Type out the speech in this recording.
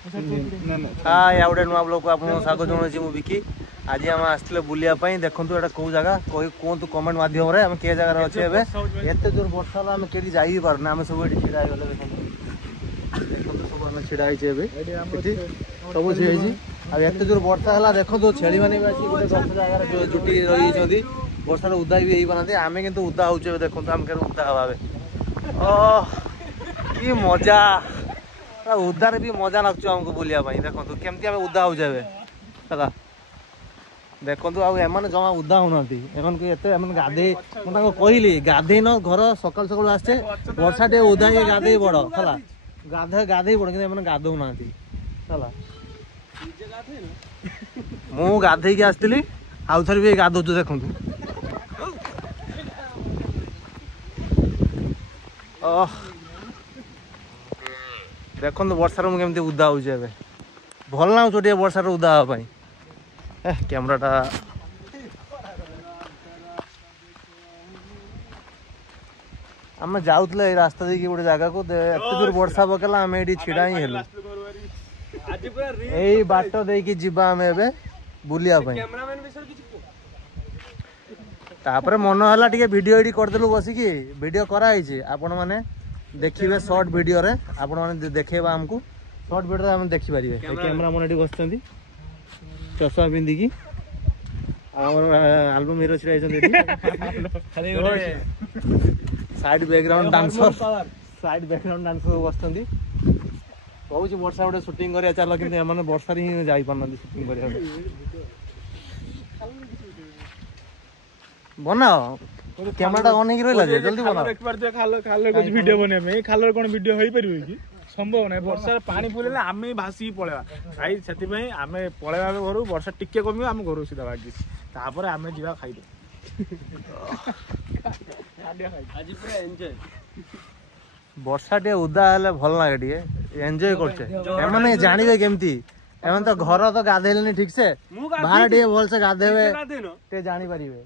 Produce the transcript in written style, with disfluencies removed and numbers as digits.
हाँ या गोटे नुआ ब्लॉग को आप स्वागत जनाऊँ मु विकी। आज आम आसते बुलायापी देखो ये कौ जगह कहतु कमेंट मध्यम आम के जगार अच्छे एत जोर वर्षा आम कहीं जा पार्ना आम सब ये ढड़ा गले देखो सब आम ढड़ा सब छे एत जोर वर्षा है देखो छेली मैंने भी आसी गोटे गछ जगार जुटी रही वर्षार उदा भी हो पाना आम कि उदा हो देखो आम के उदा हवा कि मजा उदार भी मजा लगुच आमको बुलायापी देखो केमती आम उदा हो जाए देखो आम जमा उदा होना गाधे मुझे कहली गाधे न घर सकाल सकाल आसचे वर्षा टे उदा के गाधे पड़ है गाधे पड़ कि गाधो ना मु गाधे की आसती आउ थे भी गाधो देखु देखो वर्षार मुझे उदा हो भल लाଗୁଛି ଟିକେ ବର୍ଷାର ଉଦା ହେବା ପାଇଁ କ୍ୟାମେରାଟା ଆମେ ଯାଉଥିଲେ ଏଇ ରାସ୍ତା ଦେଇକି ଗୋଟେ ଜାଗାକୁ ଏତେ ଜୋର ବର୍ଷା ପକେଇଲା ଆମେ ଏଠି ଛିଡ଼ା ହିଁ ହେଲୁ ଏଇ ବାଟ ଦେଇକି ଯିବା ଆମେ ଏବେ ବୁଲିବା ପାଇଁ ତାପରେ ମନ ହେଲା ଟିକେ ଭିଡ଼ିଓ ଏଡିଟ୍ କରିଦେଲୁ ବସିକି ଭିଡ଼ିଓ କରାହେଇଛି ଆପଣ ମାନେ देखिए शॉर्ट वीडियो रे आपण माने देखेबा हमको शॉर्ट वीडियो रे हम देखि परिबे कैमरा मन एठी बसचंदी चश्मा पिंदी की और एल्बम हीरो छिराई छन एठी खाली साइड बैकग्राउंड डांसर बसचंदी बहुत वर्षा गोटे शूटिंग करिया चलो कि माने वर्षा रे ही जाई पानंदी शूटिंग करिया बनाओ कैमरा ऑन ही रहला जल्दी बनाओ एक बार दे खाल कुछ वीडियो बने में खाल कोन वीडियो होई परिबे कि संभव नै वर्षा पानी फुले ना आमे भासी पळेबा भाई सेति पई आमे पळेबा घरु वर्षा टिके कमी आमे घरु सीधा भागी तापर आमे जीवा खाइ दे आज पूरा एन्जॉय वर्षा टे उदा हले भल लागे टिके एन्जॉय करछे एमाने जानिबे केमती एमन तो घर तो गाधेलनी ठीक से बाहर टे भल से गाधेबे ते जानि परिबे